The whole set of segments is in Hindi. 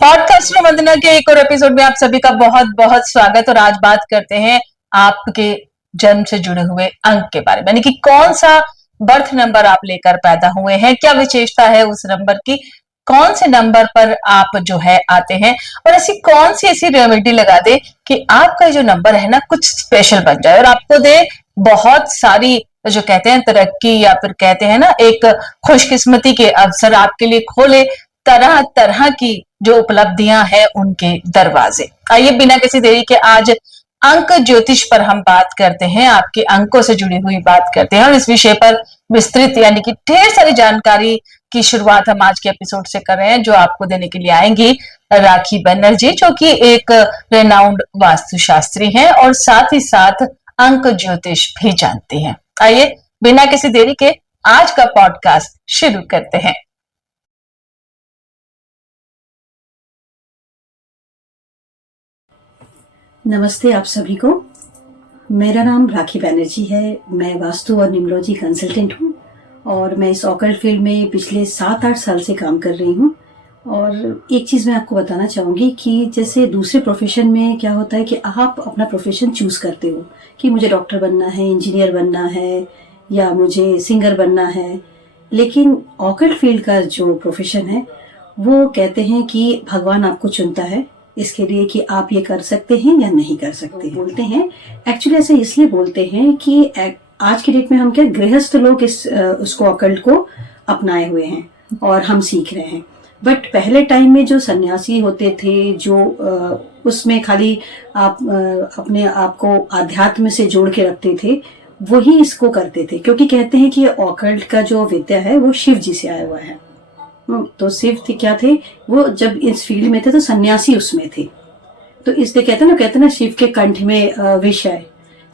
पॉडकास्ट में वंदना के एक और एपिसोड में आप सभी का बहुत बहुत स्वागत। और आज बात करते हैं आपके जन्म से जुड़े हुए अंक के बारे में, यानी कि कौन सा बर्थ नंबर आप लेकर पैदा हुए हैं, क्या विशेषता है उस नंबर की, कौन से नंबर पर आप जो है आते हैं और ऐसी कौन सी ऐसी रेमेडी लगा दे कि आपका जो नंबर है ना कुछ स्पेशल बन जाए और आपको दे बहुत सारी जो कहते हैं तरक्की या फिर कहते हैं ना एक खुशकिस्मती के अवसर आपके लिए खोले, तरह तरह की जो उपलब्धियां हैं उनके दरवाजे। आइए बिना किसी देरी के आज अंक ज्योतिष पर हम बात करते हैं, आपके अंकों से जुड़ी हुई बात करते हैं और इस विषय पर विस्तृत यानी कि ढेर सारी जानकारी की शुरुआत हम आज के एपिसोड से कर रहे हैं, जो आपको देने के लिए आएंगी राखी बनर्जी, जो कि एक रेनाउंड वास्तुशास्त्री हैं और साथ ही साथ अंक ज्योतिष भी जानती हैं। आइए बिना किसी देरी के आज का पॉडकास्ट शुरू करते हैं। नमस्ते आप सभी को। मेरा नाम राखी बनर्जी है। मैं वास्तु और न्यूमरोलॉजी कंसल्टेंट हूँ और मैं इस ऑकल्ट फील्ड में पिछले 7-8 साल से काम कर रही हूँ। और एक चीज़ मैं आपको बताना चाहूँगी कि जैसे दूसरे प्रोफेशन में क्या होता है कि आप अपना प्रोफेशन चूज़ करते हो कि मुझे डॉक्टर बनना है, इंजीनियर बनना है या मुझे सिंगर बनना है, लेकिन ऑकल्ट फील्ड का जो प्रोफेशन है वो कहते हैं कि भगवान आपको चुनता है इसके लिए कि आप ये कर सकते हैं या नहीं कर सकते। बोलते हैं एक्चुअली ऐसे इसलिए बोलते हैं कि आज की डेट में हम क्या गृहस्थ लोग उसको ऑकल्ट को अपनाए हुए हैं और हम सीख रहे हैं। बट पहले टाइम में जो सन्यासी होते थे जो उसमें खाली आप अपने आप को आध्यात्म से जोड़ के रखते थे, वही इसको करते थे, क्योंकि कहते हैं कि ऑकल्ट का जो विद्या है वो शिव जी से आया हुआ है। तो शिव थे क्या थे, वो जब इस फील्ड में थे तो सन्यासी उसमें थे, तो इसलिए कहते हैं ना शिव के कंठ में विष है।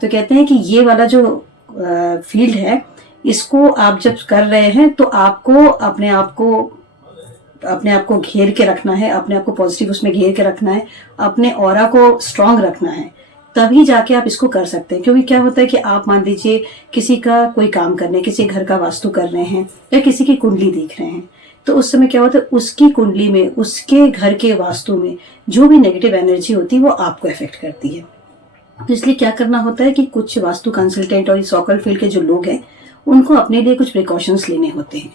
तो कहते हैं कि ये वाला जो फील्ड है इसको आप जब कर रहे हैं तो आपको अपने आप को घेर के रखना है, अपने आप को पॉजिटिव उसमें घेर के रखना है, अपने ऑरा को स्ट्रांग रखना है, तभी जाके आप इसको कर सकते हैं। क्योंकि क्या होता है कि आप मान लीजिए किसी का कोई काम करने, किसी घर का वास्तु कर रहे हैं या किसी की कुंडली देख रहे हैं, तो उस समय क्या होता है उसकी कुंडली में, उसके घर के वास्तु में जो भी नेगेटिव एनर्जी होती है वो आपको अफेक्ट करती है। तो इसलिए क्या करना होता है कि कुछ वास्तु कंसल्टेंट और इस ऑकल्ट फील्ड के जो लोग हैं उनको अपने लिए कुछ प्रिकॉशंस लेने होते हैं।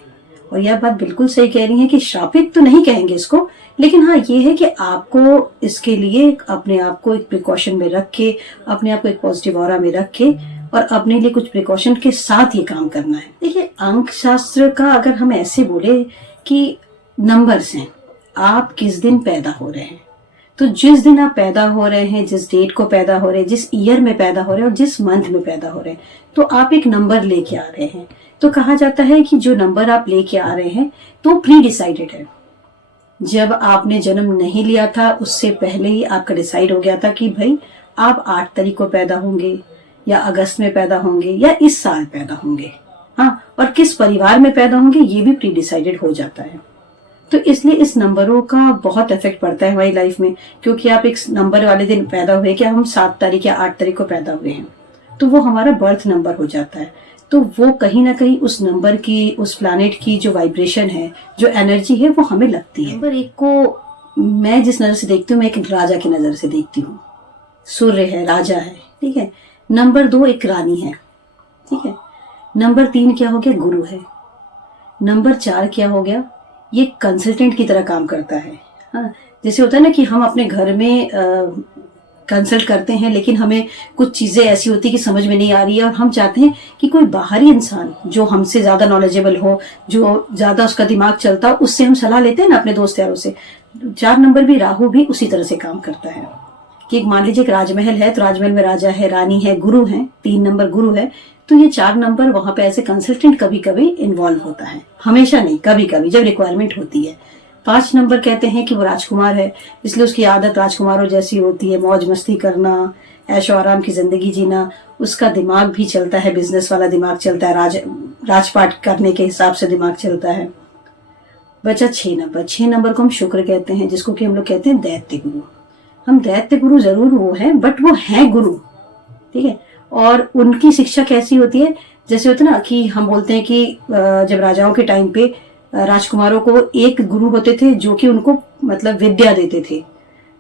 और यह बात बिल्कुल सही कह रही है कि श्रापित तो नहीं कहेंगे इसको, लेकिन हाँ ये है कि आपको इसके लिए अपने आप को एक प्रिकॉशन में रख के, अपने आप को एक पॉजिटिव ऑरा में रख के और अपने लिए कुछ प्रिकॉशन के साथ ये काम करना है। देखिए अंक शास्त्र का अगर हम ऐसे बोले कि नंबर्स हैं, आप किस दिन पैदा हो रहे हैं, तो जिस दिन आप पैदा हो रहे हैं, जिस डेट को पैदा हो रहे हैं, जिस ईयर में पैदा हो रहे हैं और जिस मंथ में पैदा हो रहे हैं, तो आप एक नंबर लेके आ रहे हैं। तो कहा जाता है कि जो नंबर आप लेके आ रहे हैं तो प्री डिसाइडेड है। जब आपने जन्म नहीं लिया था उससे पहले ही आपका डिसाइड हो गया था कि भाई आप 8 तारीख को पैदा होंगे या अगस्त में पैदा होंगे या इस साल पैदा होंगे, हाँ, और किस परिवार में पैदा होंगे ये भी प्री डिसाइडेड हो जाता है। तो इसलिए इस नंबरों का बहुत इफेक्ट पड़ता है हमारी लाइफ में, क्योंकि आप एक नंबर वाले दिन पैदा हुए, क्या हम 7 तारीख या 8 तारीख को पैदा हुए हैं, तो वो हमारा बर्थ नंबर हो जाता है। तो वो कहीं ना कहीं उस नंबर की, उस प्लैनेट की जो वाइब्रेशन है, जो एनर्जी है, वो हमें लगती है। नंबर 1 को मैं जिस नजर से देखती हूँ, मैं एक राजा की नजर से देखती हूँ। सूर्य है, राजा है, ठीक है। नंबर 2 एक रानी है, ठीक है। नंबर 3 क्या हो गया, गुरु है। नंबर 4 क्या हो गया, ये कंसल्टेंट की तरह काम करता है। हाँ, जैसे होता है ना कि हम अपने घर में कंसल्ट करते हैं, लेकिन हमें कुछ चीजें ऐसी होती है कि समझ में नहीं आ रही है और हम चाहते हैं कि कोई बाहरी इंसान जो हमसे ज्यादा नॉलेजेबल हो, जो ज्यादा उसका दिमाग चलता हो, उससे हम सलाह लेते हैं ना अपने दोस्त यारों से। 4 नंबर भी, राहु भी उसी तरह से काम करता है कि मान लीजिए एक राजमहल है तो राजमहल में राजा है, रानी है, गुरु है, 3 नंबर गुरु है, तो ये 4 नंबर वहां पे ऐसे कंसल्टेंट कभी कभी इन्वॉल्व होता है, हमेशा नहीं, कभी कभी जब रिक्वायरमेंट होती है। 5 नंबर कहते हैं कि वो राजकुमार है, इसलिए उसकी आदत राजकुमारों जैसी होती है, मौज मस्ती करना, ऐशो आराम की जिंदगी जीना। उसका दिमाग भी चलता है, बिजनेस वाला दिमाग चलता है, राजपाट करने के हिसाब से दिमाग चलता है। बचा 6 नंबर। 6 नंबर को हम शुक्र कहते हैं, जिसको कि हम लोग कहते हैं दैत्य गुरु। हम दैत्य गुरु जरूर वो है, बट वो है गुरु, ठीक है। और उनकी शिक्षा कैसी होती है, जैसे होता है ना कि हम बोलते हैं कि जब राजाओं के टाइम पे राजकुमारों को एक गुरु होते थे जो कि उनको मतलब विद्या देते थे,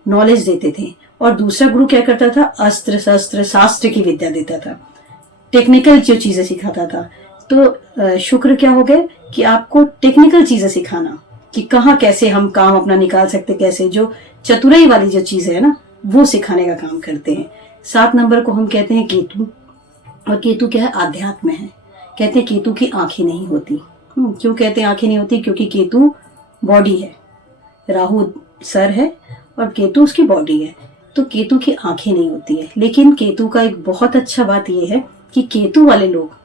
नॉलेज देते थे। और दूसरा गुरु क्या करता था, अस्त्र शस्त्र शास्त्र की विद्या देता था, टेक्निकल जो चीजें सिखाता था। तो शुक्र क्या हो गए कि आपको टेक्निकल चीजें सिखाना, कि कहाँ कैसे हम काम अपना निकाल सकते, कैसे जो चतुराई वाली जो चीज है ना, वो सिखाने का काम करते हैं। 7 नंबर को हम कहते हैं केतु, और केतु क्या है, आध्यात्म है। कहते हैं केतु की आंखें नहीं होती। क्यों कहते हैं आंखें नहीं होती, क्योंकि केतु बॉडी है, राहु सर है और केतु उसकी बॉडी है, तो केतु की आंखें नहीं होती है। लेकिन केतु का एक बहुत अच्छा बात यह है कि केतु वाले लोग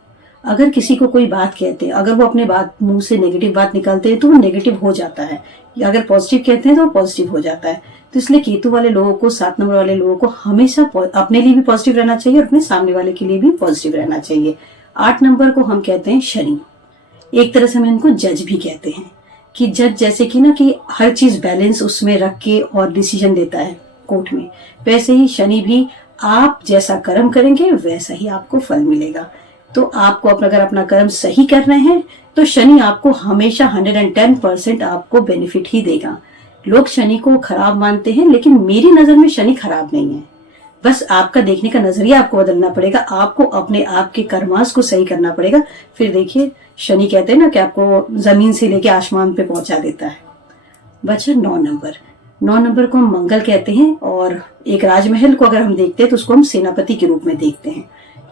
अगर किसी को कोई बात कहते हैं, अगर वो अपने बात मुंह से नेगेटिव बात निकालते हैं तो वो नेगेटिव हो जाता है, या अगर पॉजिटिव कहते हैं तो वो पॉजिटिव हो जाता है। तो इसलिए केतु वाले लोगों को, 7 नंबर वाले लोगों को हमेशा अपने लिए भी पॉजिटिव रहना चाहिए और अपने सामने वाले के लिए भी पॉजिटिव रहना चाहिए। 8 नंबर को हम कहते हैं शनि। एक तरह से हम इनको जज भी कहते हैं, कि जज जैसे कि ना कि हर चीज बैलेंस उसमें रख के और डिसीजन देता है कोर्ट में, वैसे ही शनि भी आप जैसा कर्म करेंगे वैसा ही आपको फल मिलेगा। तो आपको अगर अपना कर्म सही कर रहे हैं तो शनि आपको हमेशा 110% आपको बेनिफिट ही देगा। लोग शनि को खराब मानते हैं, लेकिन मेरी नजर में शनि खराब नहीं है। बस आपका देखने का नजरिया आपको बदलना पड़ेगा, आपको अपने आप के कर्मास को सही करना पड़ेगा। फिर देखिए, शनि कहते हैं ना कि आपको जमीन से लेके आसमान पे पहुंचा देता है। बचा 9 नंबर। 9 नंबर को हम मंगल कहते हैं, और एक राजमहल को अगर हम देखते हैं तो उसको हम सेनापति के रूप में देखते हैं,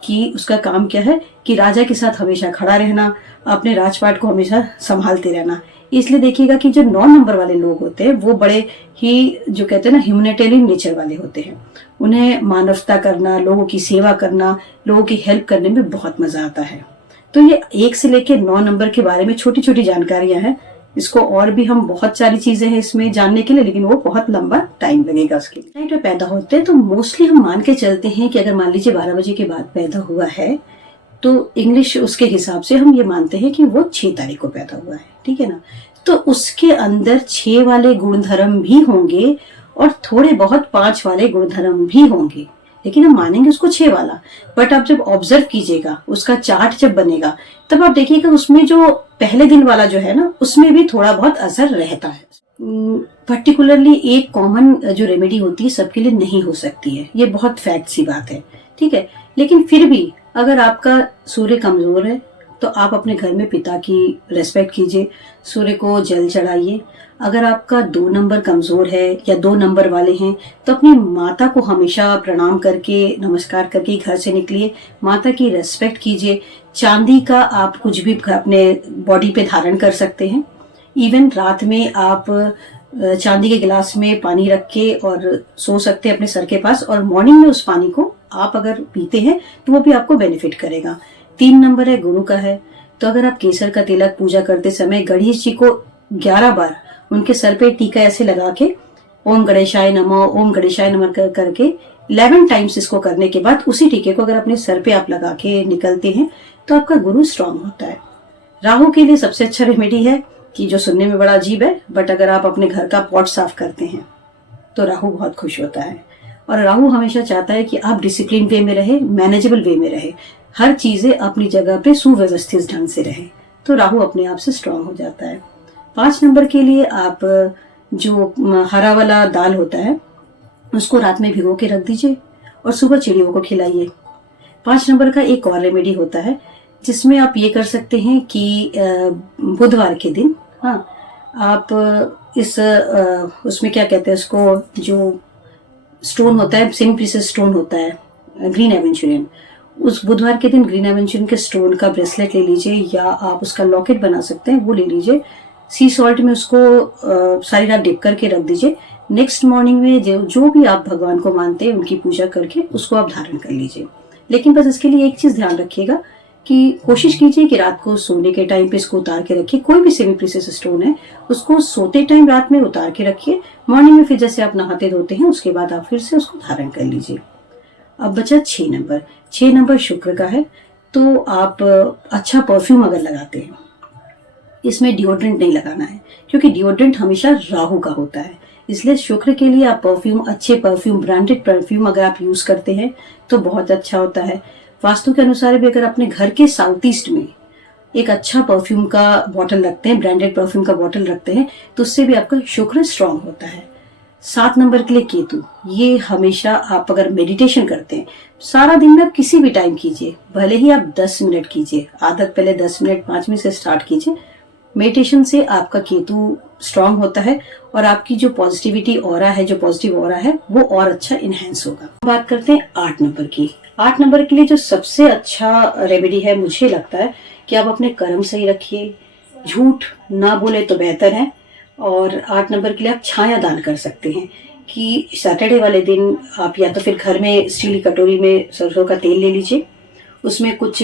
कि उसका काम क्या है कि राजा के साथ हमेशा खड़ा रहना, अपने राजपाट को हमेशा संभालते रहना। इसलिए देखिएगा कि जो 9 नंबर वाले लोग होते हैं वो बड़े ही, जो कहते हैं ना, ह्यूमैनिटेरियन नेचर वाले होते हैं। उन्हें मानवता करना, लोगों की सेवा करना, लोगों की हेल्प करने में बहुत मजा आता है। तो ये 1 से लेकर 9 नंबर के बारे में छोटी छोटी जानकारियां हैं। इसको और भी हम बहुत सारी चीजें हैं इसमें जानने के लिए, लेकिन वो बहुत लंबा टाइम लगेगा उसके लिए। नाइट में पैदा होते हैं तो मोस्टली हम मान के चलते हैं कि अगर मान लीजिए 12 बजे के बाद पैदा हुआ है तो इंग्लिश उसके हिसाब से हम ये मानते हैं कि वो 6 तारीख को पैदा हुआ है, ठीक है ना। तो उसके अंदर 6 वाले गुणधर्म भी होंगे और थोड़े बहुत 5 वाले गुणधर्म भी होंगे, लेकिन हम मानेंगे उसको 6 वाला। बट आप जब ऑब्जर्व कीजिएगा, उसका चार्ट जब बनेगा, तब आप देखिएगा उसमें जो पहले दिन वाला जो है ना, उसमें भी थोड़ा बहुत असर रहता है। पर्टिकुलरली एक कॉमन जो रेमेडी होती है सबके लिए नहीं हो सकती है, ये बहुत फैक्ट सी बात है, ठीक है। लेकिन फिर भी अगर आपका सूर्य कमजोर है तो आप अपने घर में पिता की रेस्पेक्ट कीजिए, सूर्य को जल चढ़ाइए। अगर आपका 2 नंबर कमजोर है या 2 नंबर वाले हैं तो अपनी माता को हमेशा प्रणाम करके, नमस्कार करके घर से निकलिए, माता की रेस्पेक्ट कीजिए। चांदी का आप कुछ भी अपने बॉडी पे धारण कर सकते हैं। इवन रात में आप चांदी के गिलास में पानी रख के और सो सकते हैं अपने सर के पास, और मॉर्निंग में उस पानी को आप अगर पीते हैं तो वो भी आपको बेनिफिट करेगा। 3 नंबर है गुरु का है, तो अगर आप केसर का तिलक पूजा करते समय गणेश जी को 11 बार उनके सर पे टीका ऐसे लगा के ओम गणेशाय नमः करके 11 टाइम्स इसको करने के बाद उसी टीके को अगर अपने सर पे आप लगा के निकलते हैं तो आपका गुरु स्ट्रांग होता है। राहु के लिए सबसे अच्छा रेमेडी है कि जो सुनने में बड़ा अजीब है, बट अगर आप अपने घर का पॉट साफ करते हैं तो राहु बहुत खुश होता है। और राहु हमेशा चाहता है कि आप डिसिप्लिन वे में रहे, मैनेजेबल वे में रहे, हर चीजें अपनी जगह पे सुव्यवस्थित ढंग से रहे, तो राहु अपने आप से स्ट्रांग हो जाता है। 5 नंबर के लिए आप जो हरा वाला दाल होता है उसको रात में भिगो के रख दीजिए और सुबह चिड़ियों को खिलाइए। 5 नंबर का एक और रेमेडी होता है जिसमें आप ये कर सकते हैं कि बुधवार के दिन, हाँ, आप इस उसमें क्या कहते हैं उसको, जो स्टोन होता है, सेमी प्रीशियस स्टोन होता है, ग्रीन एवेंचुरियन, उस बुधवार के दिन ग्रीन एवेंचुरियन के स्टोन का ब्रेसलेट ले लीजिए, या आप उसका लॉकेट बना सकते हैं, वो ले लीजिए। सी सॉल्ट में उसको सारी रात डिप करके रख दीजिए। नेक्स्ट मॉर्निंग में जो भी आप भगवान को मानते हैं उनकी पूजा करके उसको आप धारण कर लीजिए। लेकिन बस इसके लिए एक चीज ध्यान रखिएगा कि कोशिश कीजिए कि रात को सोने के टाइम पे इसको उतार के रखिए। कोई भी सेमी प्रीशियस स्टोन है उसको सोते टाइम रात में उतार के रखिए, मॉर्निंग में फिर जैसे आप नहाते धोते हैं उसके बाद आप फिर से उसको धारण कर लीजिए। अब बचा 6 नंबर। 6 नंबर शुक्र का है, तो आप अच्छा परफ्यूम अगर लगाते हैं, इसमें डिओड्रेंट नहीं लगाना है क्योंकि डिओड्रेंट हमेशा राहु का होता है। इसलिए शुक्र के लिए आप परफ्यूम, अच्छे परफ्यूम, ब्रांडेड परफ्यूम अगर आप यूज करते हैं तो बहुत अच्छा होता है। वास्तु के अनुसार भी अगर अपने घर के साउथ ईस्ट में एक अच्छा परफ्यूम का बॉटल रखते हैं, ब्रांडेड परफ्यूम का बॉटल रखते हैं, तो उससे भी आपका शुक्र स्ट्रांग होता है। 7 नंबर के लिए केतु, ये हमेशा आप अगर मेडिटेशन करते हैं सारा दिन में, आप किसी भी टाइम कीजिए, भले ही आप 10 मिनट कीजिए, आदत पहले 10 मिनट 5 मिनट से स्टार्ट कीजिए। मेडिटेशन से आपका केतु स्ट्रांग होता है और आपकी जो पॉजिटिविटी ऑरा है, जो पॉजिटिव ऑरा है, वो और अच्छा इनहेंस होगा। बात करते हैं 8 नंबर की। 8 नंबर के लिए जो सबसे अच्छा रेमेडी है, मुझे लगता है कि आप अपने कर्म सही रखिए, झूठ ना बोले तो बेहतर है। और 8 नंबर के लिए आप छाया दान कर सकते हैं कि सैटरडे वाले दिन आप या तो फिर घर में स्टील की कटोरी में सरसों का तेल ले लीजिए, उसमें कुछ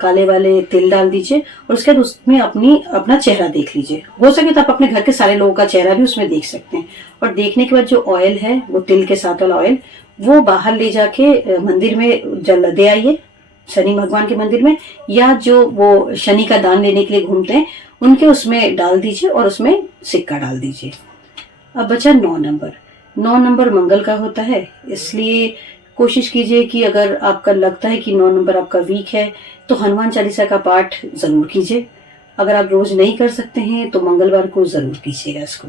काले वाले तिल डाल दीजिए और उसके बाद उसमें अपना चेहरा देख लीजिए। हो सके तो आप अपने घर के सारे लोगों का चेहरा भी उसमें देख सकते हैं। और देखने के बाद जो ऑयल है, वो तिल के साथ वाला ऑयल, वो बाहर ले जाके मंदिर में जल दे आइए, शनि भगवान के मंदिर में, या जो वो शनि का दान लेने के लिए घूमते हैं उनके उसमें डाल दीजिए और उसमें सिक्का डाल दीजिए। अब बचा 9 नंबर। 9 नंबर मंगल का होता है, इसलिए कोशिश कीजिए कि अगर आपका लगता है कि 9 नंबर आपका वीक है तो हनुमान चालीसा का पाठ जरूर कीजिए। अगर आप रोज नहीं कर सकते हैं तो मंगलवार को जरूर कीजिएगा इसको।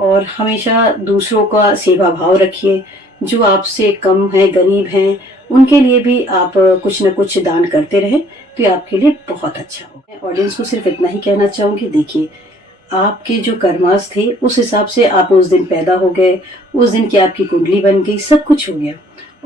और हमेशा दूसरों का सेवा भाव रखिए, जो आपसे कम है, गरीब हैं, उनके लिए भी आप कुछ न कुछ दान करते रहे तो ये आपके लिए बहुत अच्छा होगा। मैं ऑडियंस को सिर्फ इतना ही कहना चाहूंगी, देखिए आपके जो कर्मास थे उस हिसाब से आप उस दिन पैदा हो गए, उस दिन की आपकी कुंडली बन गई, सब कुछ हो गया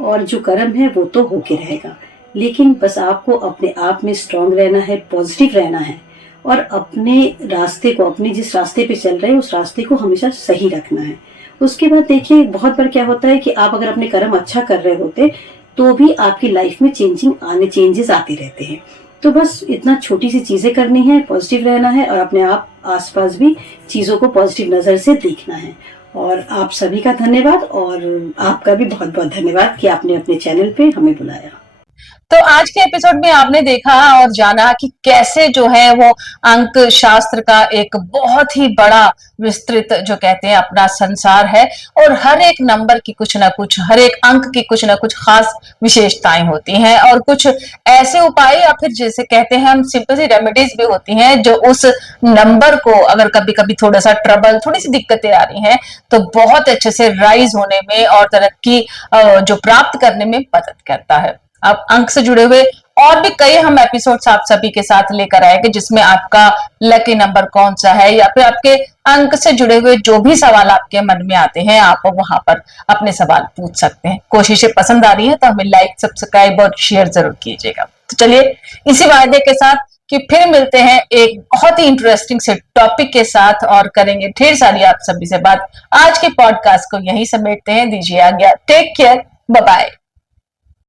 और जो कर्म है वो तो होके रहेगा। लेकिन बस आपको अपने आप में स्ट्रांग रहना है, पॉजिटिव रहना है और अपने रास्ते को, अपने जिस रास्ते पे चल रहे हैं उस रास्ते को हमेशा सही रखना है। उसके बाद देखिए बहुत बार क्या होता है कि आप अगर अपने कर्म अच्छा कर रहे होते तो भी आपकी लाइफ में चेंजेस आते रहते हैं। तो बस इतना छोटी सी चीजें करनी है, पॉजिटिव रहना है और अपने आप आसपास भी चीजों को पॉजिटिव नजर से देखना है। और आप सभी का धन्यवाद और आपका भी बहुत बहुत धन्यवाद कि आपने अपने चैनल पे हमें बुलाया। तो आज के एपिसोड में आपने देखा और जाना कि कैसे जो है वो अंक शास्त्र का एक बहुत ही बड़ा विस्तृत जो कहते हैं अपना संसार है और हर एक नंबर की कुछ ना कुछ, हर एक अंक की कुछ ना कुछ खास विशेषताएं होती हैं और कुछ ऐसे उपाय या फिर जैसे कहते हैं हम सिंपल सी रेमेडीज भी होती हैं जो उस नंबर को अगर कभी कभी थोड़ा सा ट्रबल, थोड़ी सी दिक्कतें आ रही हैं तो बहुत अच्छे से राइज होने में और तरक्की जो प्राप्त करने में मदद करता है। अब अंक से जुड़े हुए और भी कई हम एपिसोड्स आप सभी के साथ लेकर आएंगे जिसमें आपका लकी नंबर कौन सा है या फिर आपके अंक से जुड़े हुए जो भी सवाल आपके मन में आते हैं आप वहां पर अपने सवाल पूछ सकते हैं। कोशिशें पसंद आ रही है तो हमें लाइक, सब्सक्राइब और शेयर जरूर कीजिएगा। तो चलिए इसी वायदे के साथ कि फिर मिलते हैं एक बहुत ही इंटरेस्टिंग से टॉपिक के साथ और करेंगे ढेर सारी आप सभी से बात। आज के पॉडकास्ट को यहीं समेटते हैं, दीजिए आज्ञा, टेक केयर, बाय बाय।